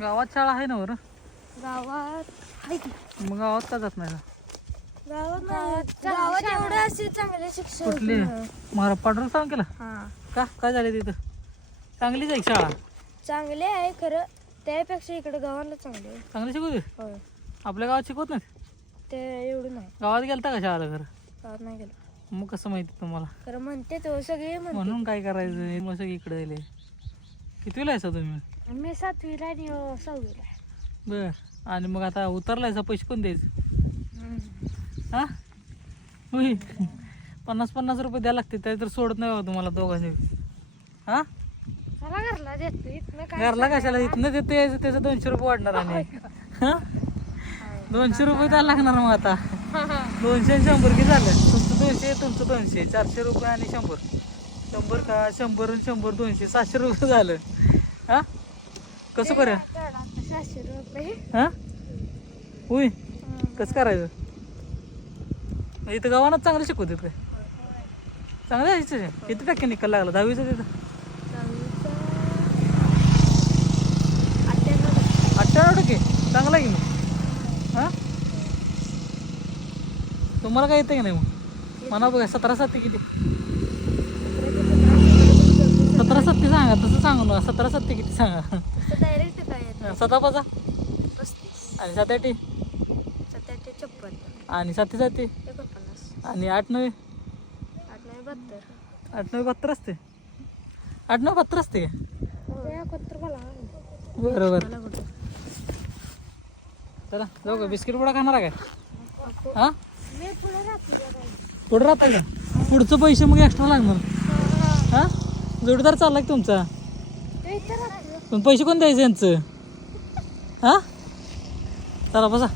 गावात शाळा आहे ना बरं? गावात आहे की. मग गावात का जात नाही का? गावात एवढे असे चांगले शिक्षक कुठले पाडून सांग केला हा का? काय झाले तिथं? चांगलीच आहे शाळा, चांगले आहे खरं. त्यापेक्षा इकडे गावाला चांगले आहे. चांगली शिकवते. होय आपल्या गावात शिकवत नाही. ते एवढं नाही. गावात गेलता का शाळेला खरं? गावात नाही गेलो मग कसं माहिती तुम्हाला? खरं म्हणते तो सगळे म्हणते. म्हणून काय करायचं मग सगळी इकडे दिले. कितवीला आहे तुम्ही? मी 7वीला आणि 6वीला. बर. आणि मग आता उतरलायचा पैसे कोण द्यायचं? हा होय 50-50 रुपये द्यायला लागते. त्या तर सोडत नाही बा तुम्हाला दोघांनी. हा चला घरला देतो इथनं काय. घरला कशाला इथनं देते यायचं त्याचं 200 रुपये वाढणार आणि हा 200 रुपये द्यायला लागणार मग आता. 200 आणि 100 किती झालं? तुमचं 200 तुमचं 200 400 रुपये आणि 100 का 100 आणि 100 200 700 रुपये झालं. हा कसं करूया? 700 रुपये. हा होय कसं करायचं? इथं गावानं चांगलं शिकवतात काय? चांगलं आहे. किती टक्के निकाल लागला 10वीचा तिथं? 98%. चांगला आहे की मग. हां तुम्हाला काय येतं की नाही मग? म्हणा बघा 17-7 किती? 17-7 सांगा. तसं सांगू नका. 17-7 किती सांगा? डायरेक्ट काय येतं? 7-5 35 आणि 7-8 57 आणि 7-7 49 आणि 8-9 72 8-9-72 असते. 8-9-72 असते. बरोबर. चला जाऊ का? बिस्किट पुडा खाणार आहे काय? हा पुढे राहता का? पुढचं पैसे मग एक्स्ट्रा लागणार. हा जोडीदार चालला की तुमचा? पण पैसे कोण द्यायचे यांचं? हा चला बसा.